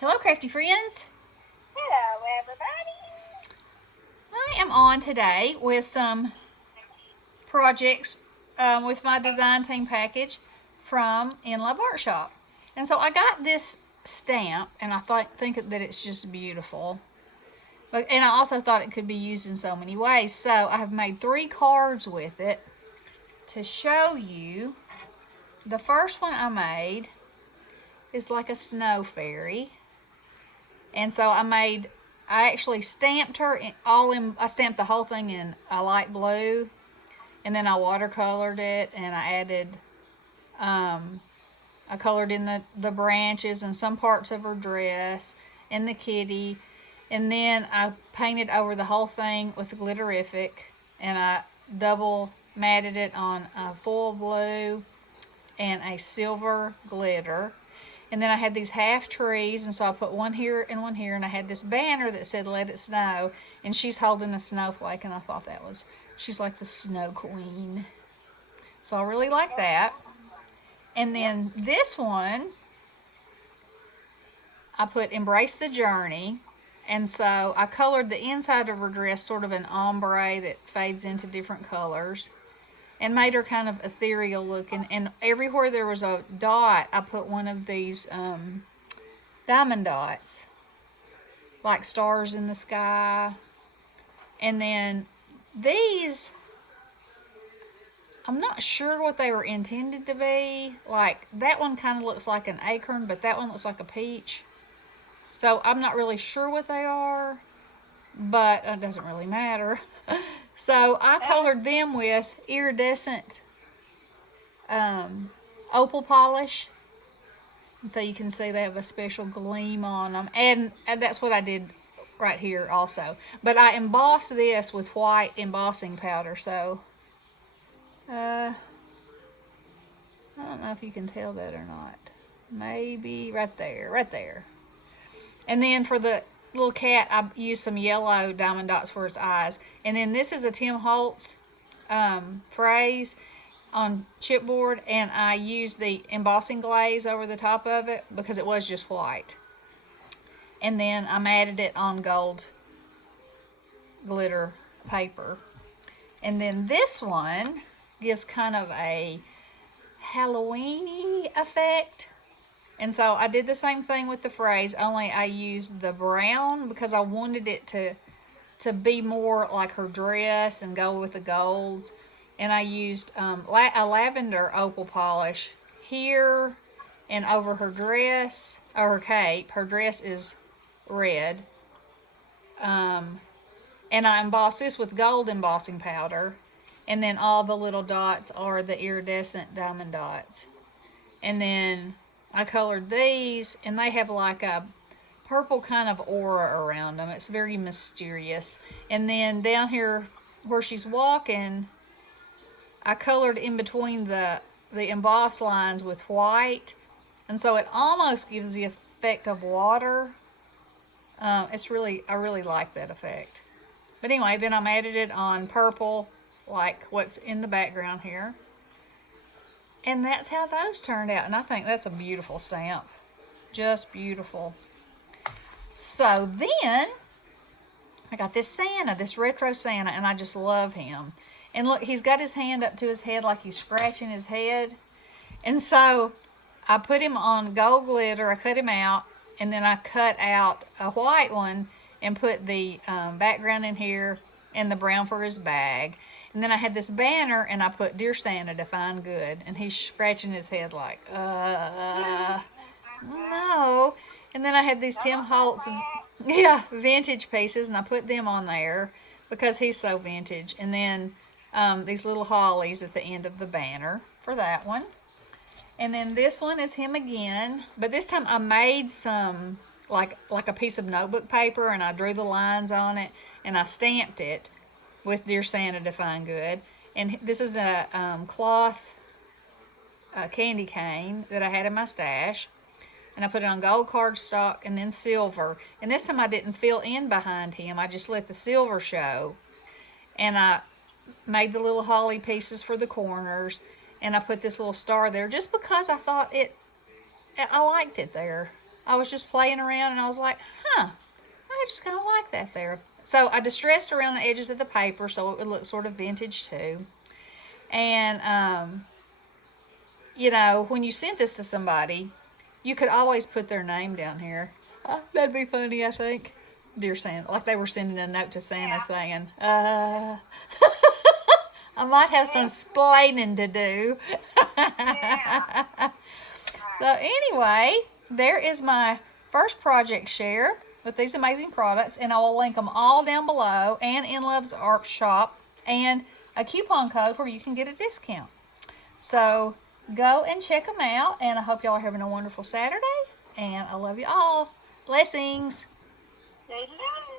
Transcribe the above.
Hello, crafty friends. Hello, everybody. I am on today with some projects with my design team package from In Love Art Shop. And so I got this stamp, and I think that it's just beautiful. And I also thought it could be used in so many ways. So I have made 3 cards with it to show you. The first one I made is like a snow fairy. And so I actually stamped her I stamped the whole thing in a light blue, and then I watercolored it, and I colored in the branches and some parts of her dress and the kitty, and then I painted over the whole thing with glitterific, and I double matted it on a foil blue and a silver glitter. And then I had these half trees, and so I put one here and one here, and I had this banner that said "Let It Snow," and she's holding a snowflake, and I thought she's like the snow queen. So I really like that. And then this one, I put "Embrace the Journey," and so I colored the inside of her dress sort of an ombre that fades into different colors, and made her kind of ethereal looking. And everywhere there was a dot, I put one of these diamond dots, like stars in the sky. And then these, I'm not sure what they were intended to be. Like that one kind of looks like an acorn, but that one looks like a peach. So I'm not really sure what they are, but it doesn't really matter. So I colored them with iridescent opal polish. And so you can see they have a special gleam on them. And that's what I did right here also. But I embossed this with white embossing powder. So I don't know if you can tell that or not. Maybe right there, right there. And then for the little cat, I used some yellow diamond dots for its eyes. And then this is a Tim Holtz phrase on chipboard, and I used the embossing glaze over the top of it because it was just white. And then I matted it on gold glitter paper. And then this one gives kind of a Halloweeny effect. And so I did the same thing with the phrase, only I used the brown because I wanted it to be more like her dress and go with the golds. And I used a lavender opal polish here and over her dress, or her cape. Her dress is red. And I embossed this with gold embossing powder. And then all the little dots are the iridescent diamond dots. And then I colored these, and they have like a purple kind of aura around them. It's very mysterious. And then down here where she's walking, I colored in between the embossed lines with white, and so it almost gives the effect of water. I really like that effect. But anyway, then I added it on purple, like what's in the background here. And that's how those turned out. And I think that's a beautiful stamp. Just beautiful. So then I got this Santa, this retro Santa, and I just love him. And look, he's got his hand up to his head like he's scratching his head. And so I put him on gold glitter. I cut him out, and then I cut out a white one and put the background in here and the brown for his bag. And then I had this banner, and I put "Dear Santa, define good." And he's scratching his head like, no. And then I had these Tim Holtz, vintage pieces, and I put them on there because he's so vintage. And then these little hollies at the end of the banner for that one. And then this one is him again, but this time I made some like a piece of notebook paper, and I drew the lines on it, and I stamped it with "Dear Santa, define good." And this is a cloth candy cane that I had in my stash. And I put it on gold cardstock and then silver. And this time I didn't fill in behind him. I just let the silver show. And I made the little holly pieces for the corners. And I put this little star there just because I thought I liked it there. I was just playing around and I was like, huh, I just kind of like that there. So I distressed around the edges of the paper so it would look sort of vintage too. And, you know, when you sent this to somebody, you could always put their name down here. That'd be funny, I think. Dear Santa, like they were sending a note to Santa Yeah. saying, I might have some splaining to do. Yeah. So anyway, there is my first project share with these amazing products, and I will link them all down below, and in Love's Art Shop, and a coupon code where you can get a discount. So go and check them out, and I hope y'all are having a wonderful Saturday, and I love you all. Blessings. Toodaloo.